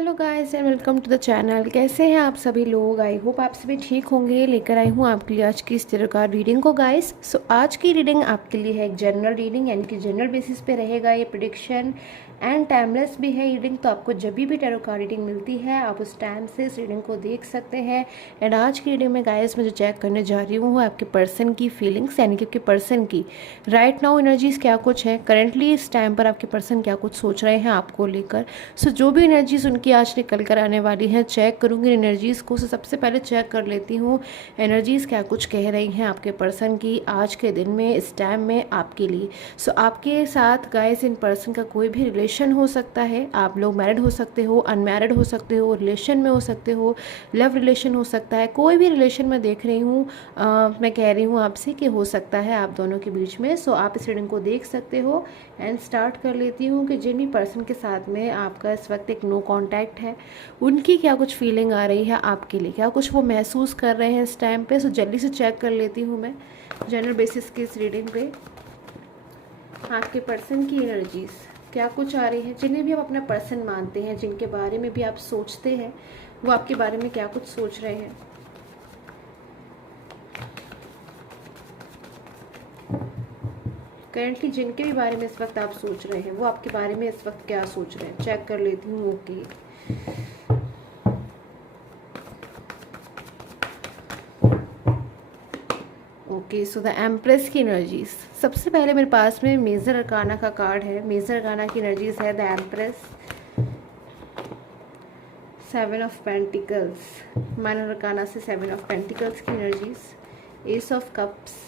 Hello guys and welcome to the channel. कैसे हैं आप सभी लोग? आई होप आप सभी ठीक होंगे। लेकर आई हूँ आपके लिए आज की इस तरह का रीडिंग को गाइस। आज की रीडिंग आपके लिए है एक जनरल रीडिंग, यानी कि जनरल बेसिस पे रहेगा ये प्रेडिक्शन एंड टाइमलेस भी है रीडिंग। तो आपको जब भी टैरो कार्ड रीडिंग मिलती है आप उस टाइम से इस रीडिंग को देख सकते हैं। एंड आज की रीडिंग में गाइस मैं जो चेक करने जा रही हूँ आपके पर्सन की फीलिंग्स, यानी कि आपके पर्सन की राइट नाउ एनर्जीज क्या कुछ है, करेंटली इस टाइम पर आपके पर्सन क्या कुछ सोच रहे हैं आपको लेकर। जो भी एनर्जीज उनकी आज निकल कर आने वाली हैं चेक करूंगी एनर्जीज को। सबसे पहले चेक कर लेती हूँ एनर्जीज क्या कुछ कह रही हैं आपके पर्सन की आज के दिन में, इस टाइम में आपके लिए। आपके साथ गाइस इन पर्सन का कोई भी रिलेशन हो सकता है। आप लोग मैरिड हो सकते हो, अनमैरिड हो सकते हो, रिलेशन में हो सकते हो, लव रिलेशन हो सकता है, कोई भी रिलेशन में देख रही हूँ। मैं कह रही हूँ आपसे कि हो सकता है आप दोनों के बीच में। आप इस रीडिंग को देख सकते हो। एंड स्टार्ट कर लेती हूँ कि जिन भी पर्सन के साथ में आपका इस वक्त एक नो कांटेक्ट है, उनकी क्या कुछ फीलिंग आ रही है आपके लिए, क्या कुछ वो महसूस कर रहे हैं इस टाइम पे। जल्दी से चेक कर लेती हूँ मैं जनरल बेसिस की इस रीडिंग पे आपके पर्सन की एनर्जीज क्या कुछ आ रही है। जिन्हें भी आप अपना पर्सन मानते हैं, जिनके बारे में भी आप सोचते हैं, वो आपके बारे में क्या कुछ सोच रहे हैं। करेंटली जिनके भी बारे में इस वक्त आप सोच रहे हैं वो आपके बारे में इस वक्त क्या सोच रहे हैं, चेक कर लेती हूँ। ओके सो द एम्प्रेस की एनर्जीज। सबसे पहले मेरे पास में मेजर अरकाना का कार्ड है। मेजर अरकाना की एनर्जीज है the empress, 7 of pentacles, minor arcana से 7 ऑफ पेंटिकल्स की energies, S of cups.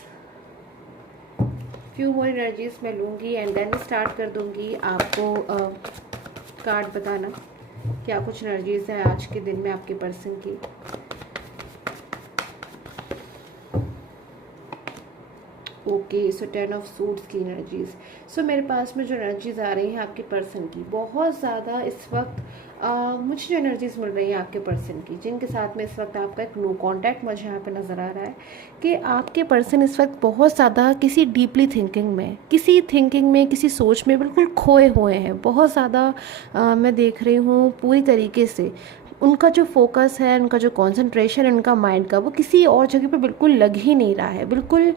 Few more energies मैं लूँगी एंड देन स्टार्ट कर दूँगी आपको कार्ड बताना क्या कुछ एनर्जीज है आज के दिन में आपके पर्सन की। ओके सो 10 ऑफ सूट्स की एनर्जीज। मेरे पास में जो एनर्जीज आ रही हैं आपके पर्सन की, बहुत ज़्यादा इस वक्त मुझे जो एनर्जीज मिल रही हैं आपके पर्सन की, जिनके साथ में इस वक्त आपका एक नो कांटेक्ट मुझे यहाँ पे नज़र आ रहा है कि आपके पर्सन इस वक्त बहुत ज़्यादा किसी डीपली थिंकिंग में, किसी सोच में बिल्कुल खोए हुए हैं। बहुत ज़्यादा मैं देख रही हूँ पूरी तरीके से उनका जो फोकस है, उनका जो कंसंट्रेशन है उनका माइंड का, वो किसी और जगह पे बिल्कुल लग ही नहीं रहा है। बिल्कुल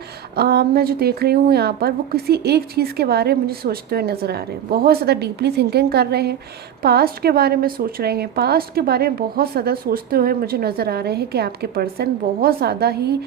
मैं जो देख रही हूँ यहाँ पर, वो किसी एक चीज़ के बारे में मुझे सोचते हुए नज़र आ रहे हैं। बहुत ज़्यादा डीपली थिंकिंग कर रहे हैं, पास्ट के बारे में सोच रहे हैं, पास्ट के बारे में बहुत ज़्यादा सोचते हुए मुझे नज़र आ रहे हैं कि आपके पर्सन बहुत ज़्यादा ही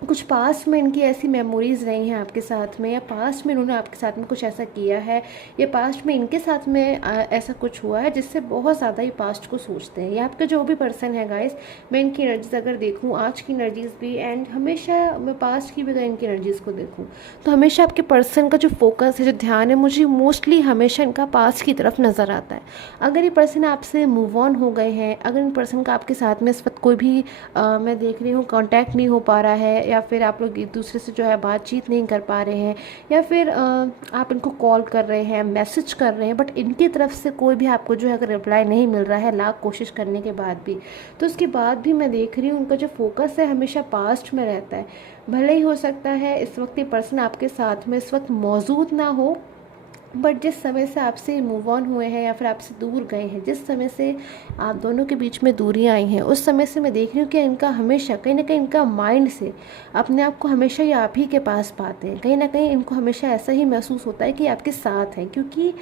कुछ पास्ट में इनकी ऐसी मेमोरीज रही हैं आपके साथ में, या पास्ट में इन्होंने आपके साथ में कुछ ऐसा किया है, या पास्ट में इनके साथ में ऐसा कुछ हुआ है जिससे बहुत ज़्यादा ही पास्ट को सोचते हैं। ये आपका जो भी पर्सन है गाइस, मैं इनकी एनर्जीज अगर देखूँ, आज की एनर्जीज भी एंड हमेशा मैं पास्ट की भी अगर इनकी एनर्जीज को देखूँ, तो हमेशा आपके पर्सन का जो फोकस है, जो ध्यान है, मुझे मोस्टली हमेशा इनका पास्ट की तरफ नज़र आता है। अगर ये पर्सन आपसे मूव ऑन हो गए हैं, अगर इन पर्सन का आपके साथ में इस वक्त कोई भी मैं देख रही हूँ कॉन्टैक्ट नहीं हो पा रहा है, या फिर आप लोग एक दूसरे से जो है बातचीत नहीं कर पा रहे हैं, या फिर आप इनको कॉल कर रहे हैं, मैसेज कर रहे हैं, बट इनकी तरफ से कोई भी आपको जो है अगर रिप्लाई नहीं मिल रहा है लाख कोशिश करने के बाद भी, तो उसके बाद भी मैं देख रही हूँ उनका जो फोकस है हमेशा पास्ट में रहता है। भले ही हो सकता है इस वक्त ये पर्सन आपके साथ में इस वक्त मौजूद ना हो, बट जिस समय से आपसे मूव ऑन हुए हैं या फिर आपसे दूर गए हैं, जिस समय से आप दोनों के बीच में दूरियां आई हैं, उस समय से मैं देख रही हूँ कि इनका हमेशा कहीं ना कहीं इनका माइंड से अपने आप को हमेशा ये आप ही के पास पाते हैं। कहीं ना कहीं इनको हमेशा ऐसा ही महसूस होता है कि आपके साथ हैं, क्योंकि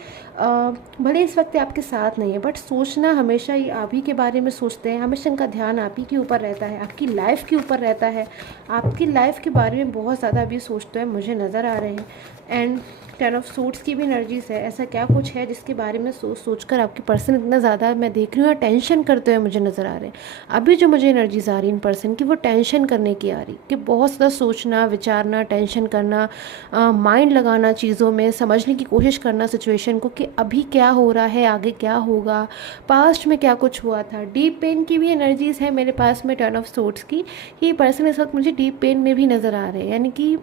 भले इस वक्त आपके साथ नहीं है, बट सोचना हमेशा ये आप ही के बारे में सोचते हैं। हमेशा इनका ध्यान आप ही के ऊपर रहता है, आपकी लाइफ के ऊपर रहता है, आपकी लाइफ के बारे में बहुत ज़्यादा अभी सोचते हैं मुझे नज़र आ रहे हैं। एंड 10 ऑफ सूट्स की भी एनर्जीज है। ऐसा क्या कुछ है जिसके बारे में सोच कर आपके पर्सन इतना ज़्यादा मैं देख रही हूँ टेंशन करते हुए मुझे नज़र आ रहे हैं। अभी जो मुझे एनर्जीज आ रही इन पर्सन की, वो टेंशन करने की आ रही, कि बहुत ज़्यादा सोचना, विचारना, टेंशन करना, माइंड लगाना चीज़ों में, समझने की कोशिश करना सिचुएशन को कि अभी क्या हो रहा है, आगे क्या होगा, पास्ट में क्या कुछ हुआ था। डीप पेन की भी एनर्जीज है मेरे पास में 10 ऑफ सूट्स की। ये पर्सन इस वक्त मुझे डीप पेन में भी नज़र आ रहे हैं, यानी कि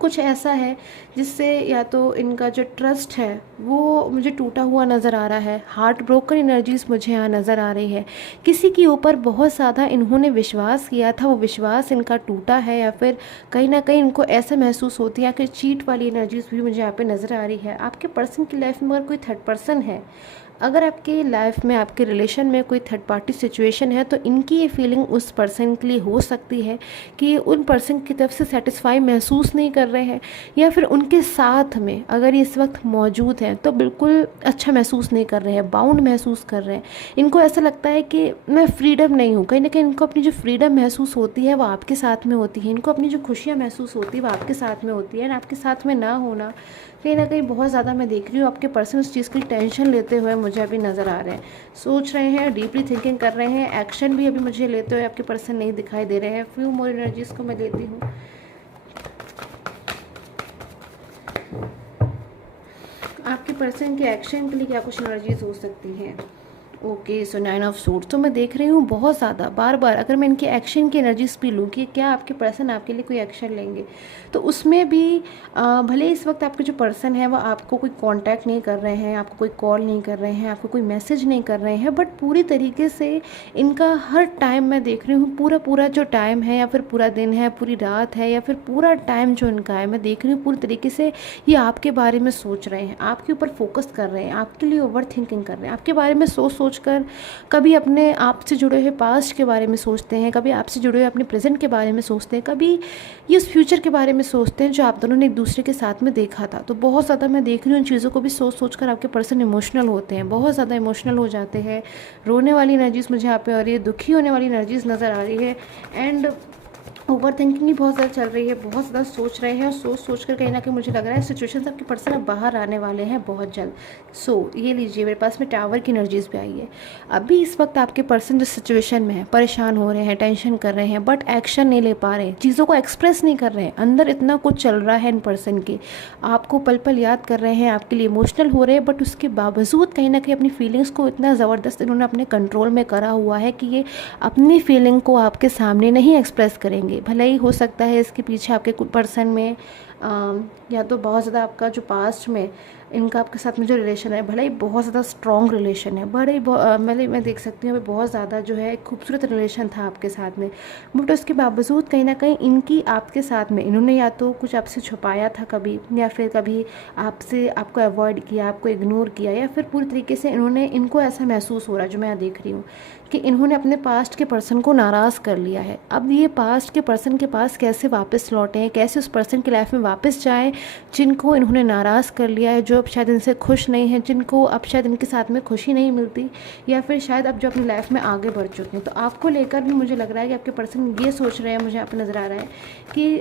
कुछ ऐसा है जिससे या तो इनका जो ट्रस्ट है वो मुझे टूटा हुआ नज़र आ रहा है। हार्ट ब्रोकन एनर्जीज मुझे यहाँ नज़र आ रही है। किसी के ऊपर बहुत ज़्यादा इन्होंने विश्वास किया था, वो विश्वास इनका टूटा है, या फिर कहीं ना कहीं इनको ऐसा महसूस होती है कि चीट वाली एनर्जीज भी मुझे यहाँ पे नज़र आ रही है। आपके पर्सन की लाइफ में अगर कोई थर्ड पर्सन है, अगर आपके लाइफ में, आपके रिलेशन में कोई थर्ड पार्टी सिचुएशन है, तो इनकी ये फीलिंग उस पर्सन के लिए हो सकती है कि उन पर्सन की तरफ से सेटिस्फाई महसूस नहीं कर रहे हैं, या फिर उनके साथ में अगर ये इस वक्त मौजूद हैं तो बिल्कुल अच्छा महसूस नहीं कर रहे हैं, बाउंड महसूस कर रहे हैं। इनको ऐसा लगता है कि मैं फ्रीडम नहीं हूँ, कहीं ना कहीं इनको अपनी जो फ्रीडम महसूस होती है वो आपके साथ में होती है, इनको अपनी जो खुशियाँ महसूस होती है वो आपके साथ में होती है। आपके साथ में ना होना कहीं ना कहीं बहुत ज़्यादा, मैं देख रही हूँ आपके पर्सन उस चीज़ की टेंशन लेते हुए मुझे अभी नज़र आ रहे हैं, सोच रहे हैं, डीपली थिंकिंग कर रहे हैं। एक्शन भी अभी मुझे लेते हुए आपके पर्सन नहीं दिखाई दे रहे हैं। फ्यू मोर एनर्जीज़ को मैं लेती हूँ। आपके पर्सन के एक्शन के लिए क्या कुछ एनर्जीज हो सकती हैं? Okay, so 9 of suits. तो मैं देख रही हूँ बहुत ज़्यादा, बार बार अगर मैं इनके एक्शन की एनर्जीज भी लूँ कि क्या आपके पर्सन आपके लिए कोई एक्शन लेंगे, तो उसमें भी भले इस वक्त आपके जो पर्सन है वो आपको कोई कांटेक्ट नहीं कर रहे हैं, आपको कोई कॉल नहीं कर रहे हैं, आपको कोई मैसेज नहीं कर रहे हैं, बट पूरी तरीके से इनका हर टाइम मैं देख रही हूँ, पूरा पूरा जो टाइम है, या फिर पूरा दिन है, पूरी रात है, या फिर पूरा टाइम जो इनका है, मैं देख रही हूँ पूरी तरीके से ये आपके बारे में सोच रहे हैं, आपके ऊपर फोकस कर रहे हैं, आपके लिए ओवर थिंकिंग कर रहे हैं, आपके बारे में सोच कर कभी अपने आप से जुड़े हुए पास्ट के बारे में सोचते हैं, कभी आपसे जुड़े हुए अपने प्रेजेंट के बारे में सोचते हैं, कभी ये उस फ्यूचर के बारे में सोचते हैं जो आप दोनों ने एक दूसरे के साथ में देखा था। तो बहुत ज़्यादा मैं देख रही हूँ उन चीज़ों को भी सोच कर आपके पर्सन इमोशनल होते हैं, बहुत ज़्यादा इमोशनल हो जाते हैं। रोने वाली एनर्जीज मुझे यहाँ पे आ रही है, दुखी होने वाली एनर्जीज नज़र आ रही है, एंड ओवर थिंकिंग भी बहुत ज़्यादा चल रही है, बहुत ज़्यादा सोच रहे हैं, और सोच कर कहीं ना कहीं मुझे लग रहा है सिचुएशन से आपके पर्सन अब बाहर आने वाले हैं बहुत जल्द। ये लीजिए, मेरे पास में टावर की एनर्जीज भी आई है। अभी इस वक्त आपके पर्सन जिस सिचुएशन में है, परेशान हो रहे हैं, टेंशन कर रहे हैं, बट एक्शन नहीं ले पा रहे, चीज़ों को एक्सप्रेस नहीं कर रहे हैं, अंदर इतना कुछ चल रहा है इन पर्सन के, आपको पल पल याद कर रहे हैं, आपके लिए इमोशनल हो रहे हैं, बट उसके बावजूद कहीं ना कहीं अपनी फीलिंग्स को इतना ज़बरदस्त इन्होंने अपने कंट्रोल में करा हुआ है कि ये अपनी फीलिंग को आपके सामने नहीं एक्सप्रेस करेंगे। भले ही हो सकता है इसके पीछे आपके कुछ पर्सन में या तो बहुत ज़्यादा आपका जो पास्ट में इनका आपके साथ में जो रिलेशन है, भले ही बहुत ज़्यादा स्ट्रॉन्ग रिलेशन है, बड़े ही मैं देख सकती हूँ बहुत ज़्यादा जो है खूबसूरत रिलेशन था आपके साथ में, बट उसके बावजूद कहीं ना कहीं इनकी आपके साथ में इन्होंने या तो कुछ आपसे छुपाया था कभी, या फिर कभी आपको अवॉइड किया, आपको इग्नोर किया, या फिर पूरी तरीके से इनको ऐसा महसूस हो रहा है जो मैं देख रही हूँ कि इन्होंने अपने पास्ट के पर्सन को नाराज़ कर लिया है। अब ये पास्ट के पर्सन के पास कैसे वापस लौटें, कैसे उस पर्सन की लाइफ में वापस जाएं जिनको इन्होंने नाराज़ कर लिया है, जो अब शायद इनसे खुश नहीं है, जिनको अब शायद इनके साथ में खुशी नहीं मिलती, या फिर शायद अब जो अपनी लाइफ में आगे बढ़ चुके हैं। तो आपको लेकर भी मुझे लग रहा है कि आपके पर्सन ये सोच रहे हैं, मुझे यहाँ पर नज़र आ रहा है कि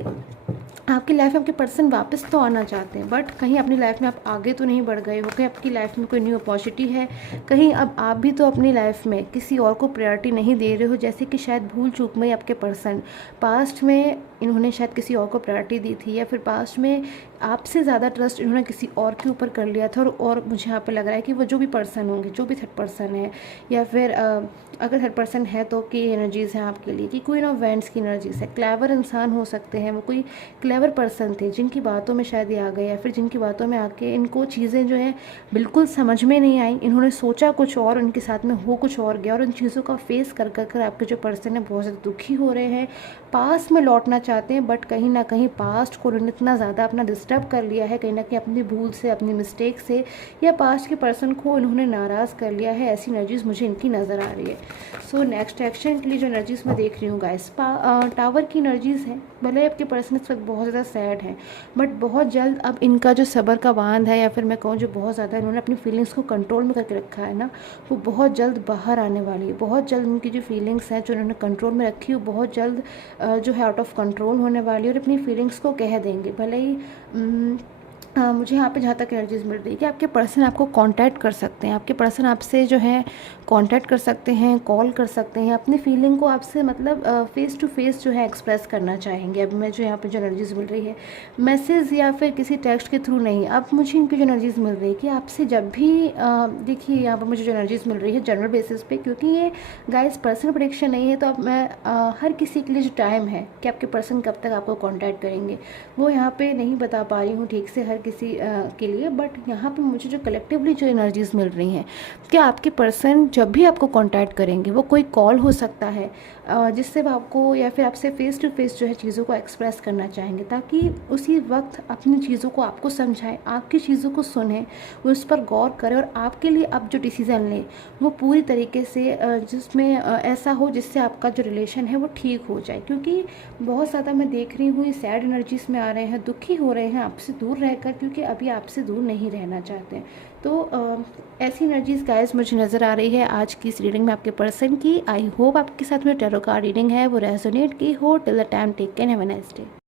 आपकी लाइफ में आपके पर्सन वापस तो आना चाहते हैं, बट कहीं अपनी लाइफ में आप आगे तो नहीं बढ़ गए हो, कहीं आपकी लाइफ में कोई न्यू अपॉर्चुनिटी है, कहीं अब आप भी तो अपनी लाइफ में किसी और को प्रायोरिटी नहीं दे रहे हो, जैसे कि शायद भूल चूक में आपके पर्सन पास्ट में इन्होंने शायद किसी और को प्रायोरिटी दी थी, या फिर पास्ट में आपसे ज़्यादा ट्रस्ट इन्होंने किसी और के ऊपर कर लिया था। और मुझे यहाँ पे लग रहा है कि वो जो भी पर्सन होंगे, जो भी थर्ड पर्सन है, या फिर अगर थर्ड पर्सन है तो की एनर्जीज़ हैं आपके लिए कि क्वीन ऑफ वैंड्स की एनर्जीज़ है, क्लेवर इंसान हो सकते हैं, वो कोई क्लेवर पर्सन थे जिनकी बातों में शायद ये आ गए, या फिर जिनकी बातों में आके इनको चीज़ें जो हैं बिल्कुल समझ में नहीं आई, इन्होंने सोचा कुछ और, उनके साथ में हो कुछ और गया, और उन चीज़ों का फेस कर कर आपके जो पर्सन है बहुत ज़्यादा दुखी हो रहे हैं, पास्ट में लौटना चाहते हैं, बट कहीं ना कहीं पास्ट को उन्होंने इतना ज़्यादा अपना डिस्टर्ब कर लिया है, कहीं ना कहीं अपनी भूल से, अपनी मिस्टेक से, या पास्ट के पर्सन को इन्होंने नाराज़ कर लिया है। ऐसी एनर्जीज़ मुझे इनकी नज़र आ रही है। सो नेक्स्ट एक्शन के लिए जो एनर्जीज़ मैं देख रही हूँ गाइस, टावर की एनर्जीज़ है। भले आपके पर्सन इस वक्त बहुत ज़्यादा सैड है, बट बहुत जल्द अब इनका जो सब्र का बांध है, या फिर मैं कहूँ जो बहुत ज़्यादा इन्होंने अपनी फीलिंग्स को कंट्रोल में करके रखा है ना, वो बहुत जल्द बाहर आने वाली है। बहुत जल्द उनकी जो फीलिंग्स हैं जो उन्होंने कंट्रोल में रखी है, वो बहुत जल्द जो है आउट ऑफ कंट्रोल होने वाली है, और अपनी फीलिंग्स को कह देंगे। भले ही मुझे यहाँ पे जहाँ तक एनर्जीज मिल रही है कि आपके पर्सन आपको कांटेक्ट कर सकते हैं, आपके पर्सन आपसे जो है कांटेक्ट कर सकते हैं, कॉल कर सकते हैं, अपनी फीलिंग को आपसे मतलब फेस टू फेस जो है एक्सप्रेस करना चाहेंगे। अब मैं जो यहाँ पे जो एनर्जीज मिल रही है, मैसेज या फिर किसी टेक्स्ट के थ्रू नहीं, अब मुझे इनकी जो एनर्जीज मिल रही है कि आपसे जब भी देखिए यहाँ पर मुझे जो एनर्जीज मिल रही है जनरल बेसिस पे, क्योंकि ये गाइस पर्सनल प्रेडिक्शन नहीं है, तो अब मैं हर किसी के लिए जो टाइम है कि आपके पर्सन कब तक आपको कॉन्टैक्ट करेंगे वो यहाँ पर नहीं बता पा रही हूँ ठीक से। हर हर किसी के लिए, बट यहाँ पे मुझे जो कलेक्टिवली जो एनर्जीज़ मिल रही हैं कि आपके पर्सन जब भी आपको कांटेक्ट करेंगे, वो कोई कॉल हो सकता है जिससे वो आपको या फिर आपसे फेस टू फेस जो है चीज़ों को एक्सप्रेस करना चाहेंगे, ताकि उसी वक्त अपनी चीज़ों को आपको समझाएं, आपकी चीज़ों को सुने, उस पर गौर करें और आपके लिए अब जो डिसीज़न लें वो पूरी तरीके से जिसमें ऐसा हो जिससे आपका जो रिलेशन है वो ठीक हो जाए। क्योंकि बहुत ज़्यादा मैं देख रही हूँ ये सैड एनर्जीज़ में आ रहे हैं, दुखी हो रहे हैं आपसे दूर रहकर, क्योंकि अभी आपसे दूर नहीं रहना चाहते। तो ऐसी एनर्जीज़ गाइस मुझे नज़र आ रही है आज की इस रीडिंग में आपके पर्सन की। आई होप आपके साथ में टैरो कार्ड रीडिंग है वो रेजोनेट की हो। Till the time take care, have a nice day.